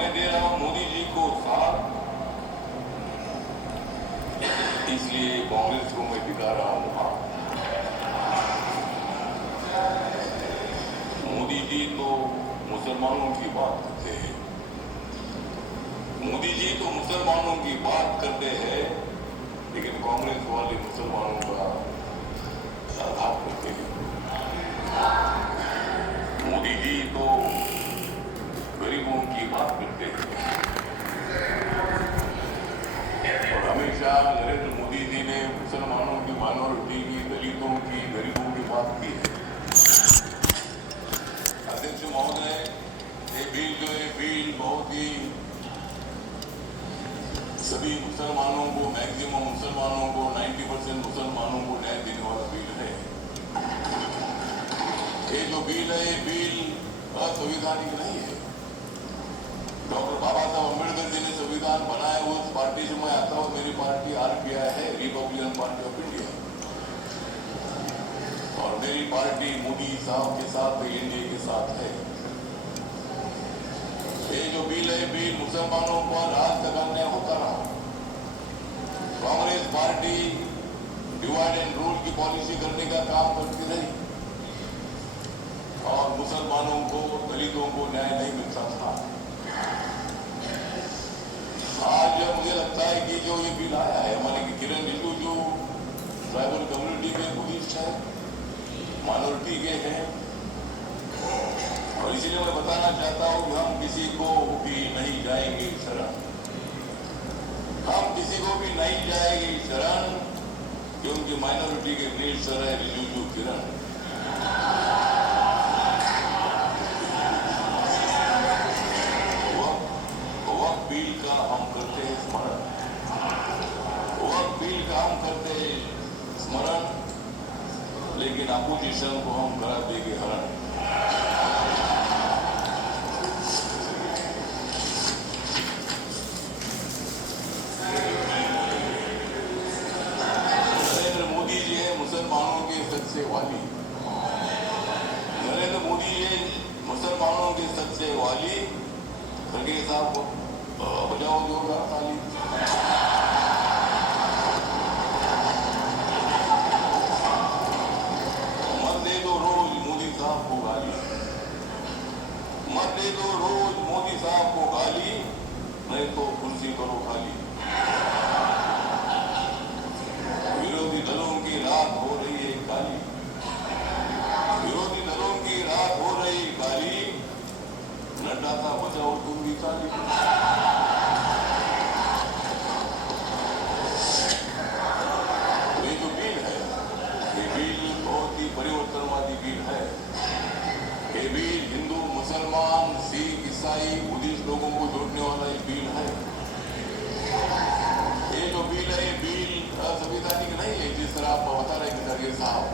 मैं दे रहा हूं मोदी जी को साथ, इसलिए कांग्रेस को मैं दिखा रहा हूं हाथ। मोदी जी तो मुसलमानों की बात करते हैं, मोदी जी तो मुसलमानों की बात करते हैं, लेकिन कांग्रेस वाले मुसलमानों का आघात करते हैं। मोदी जी तो गरीबों की बात करते हैं और हमेशा नरेंद्र मोदी जी ने मुसलमानों की, माइनॉरिटी की, दलितों की, गरीबों की बात की है। अध्यक्ष महोदय, ये बिल जो है बिल बहुत ही सभी मुसलमानों को, मैक्सिमम मुसलमानों को, 90% मुसलमानों को न्याय देने वाला बिल है। ये जो बिल है, ये बिल असंवैधानिक नहीं है। डॉक्टर बाबा साहब अम्बेडकर जी ने संविधान बनाया, उस पार्टी से मैं आता हूं। मेरी पार्टी RPI है, रिपब्लिकन पार्टी ऑफ इंडिया, और मेरी पार्टी मोदी साहब के साथ, एनडीए के साथ है। ये जो बिल है, बिल मुसलमानों पर आज तक अन्याय होता रहा। Congress party divide and rule की पॉलिसी करने का काम करती रही और मुसलमानों को, दलितों को न्याय नहीं मिलता था। आज मुझे लगता है कि जो ये बिल आया है, हमारे किरण रिजिजू जो ट्राइबल कम्युनिटी के बुद्धिस्ट है, माइनॉरिटी के हैं, और इसलिए मैं बताना चाहता हूं कि हम किसी को भी नहीं जाएंगे शरण, हम किसी को भी नहीं जाएगी शरण, क्योंकि माइनॉरिटी के मिनिस्टर है रिजिजू किरण। वह बिल का हम करते हैं स्मरण, वह बिल का हम करते हैं स्मरण, लेकिन अपोजिशन को हम करा देंगे हरण। नरेंद्र मोदी जी है मुसलमानों के सच से वाली, नरेंद्र मोदी जी मुसलमानों के सच से वाली। खड़गे साहब बजाओ जोरदार ताली। मत दे दो रोज मोदी साहब को गाली, मत दे दो रोज मोदी साहब को गाली, नहीं तो कुर्सी करो खाली। विरोधी दलों की रात हो रही है काली, विरोधी दलों की रात हो रही काली, नड्डा था बचाओ तुम भी ताली। ये जो बिल है, ये बिल बहुत ही परिवर्तनवादी बिल है। ये बिल हिंदू, मुसलमान, सिख, ईसाई, बुद्धिस्ट लोगों को जोड़ने वाला एक बिल है। ये जो बिल है, ये बिल असंवैधानिक नहीं है। जिस तरह आप बता रहे हैं खड़गे साहब,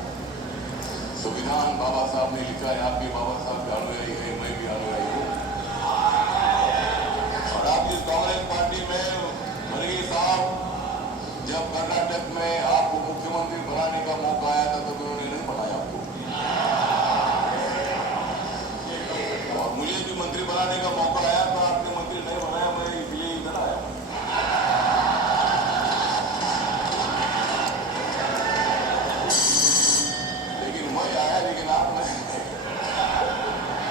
संविधान बाबा साहब ने लिखा है, आप भी बाबा साहब के अनुयायी है, मैं भी अनुयायी हूँ। और आप जिस कांग्रेस पार्टी में खड़गे साहब, जब कर्नाटक में आपको मुख्यमंत्री बनाने का मौका आया था, तो उन्होंने नहीं बनाया आपको, और मुझे भी मंत्री बनाने का मौका आया तो आपने मंत्री नहीं बनाया, मैं इसलिए इधर आया। लेकिन मैं आया, लेकिन आप नहीं।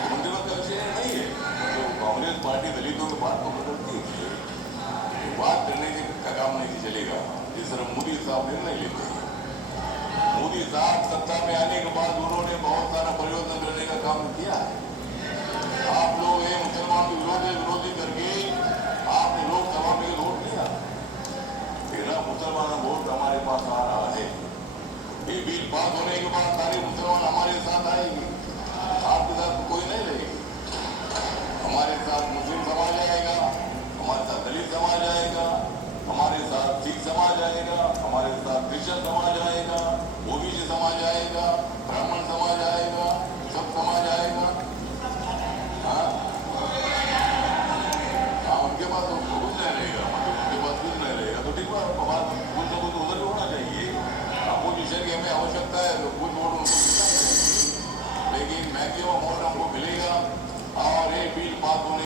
मंत्री पद का विषय नहीं है। तो कांग्रेस पार्टी दलितों की बात को बदलती है, बात करने का काम नहीं चलेगा। जिस तरह मोदी साहब निर्णय लेते हैं, मोदी साहब सत्ता में आने के बाद उन्होंने बहुत सारा परिवर्तन करने का काम किया है। आप लोग ये मुसलमान विरोधी करके आपने लोकसभा में वोट दिया, तेरा मुसलमान वोट हमारे पास आ रहा है। ये बिल पास होने के बाद सारे मुसलमान हमारे साथ आएंगे, आपके साथ कोई नहीं रहेगी। हमारे साथ मुस्लिम समाज आएगा, हमारे साथ दलित समाज आएगा, हमारे साथ सिख समाज आएगा, हमारे साथ क्रिश्चियन समाज आएगा, ओबीसी समाज आएगा, ब्राह्मण समाज आएगा, सब समाज आएगा। हाँ, उनके पास तो कुछ नहीं रहेगा, उनके पास कुछ नहीं रहेगा, तो ठीक है, कुछ ना कुछ उधर भी होना चाहिए। अपोजिशन की हमें आवश्यकता है तो कुछ वोट उनको मिलना चाहिए, लेकिन मैक्सिमम वोट हमको मिलेगा। और ये बिल पास होने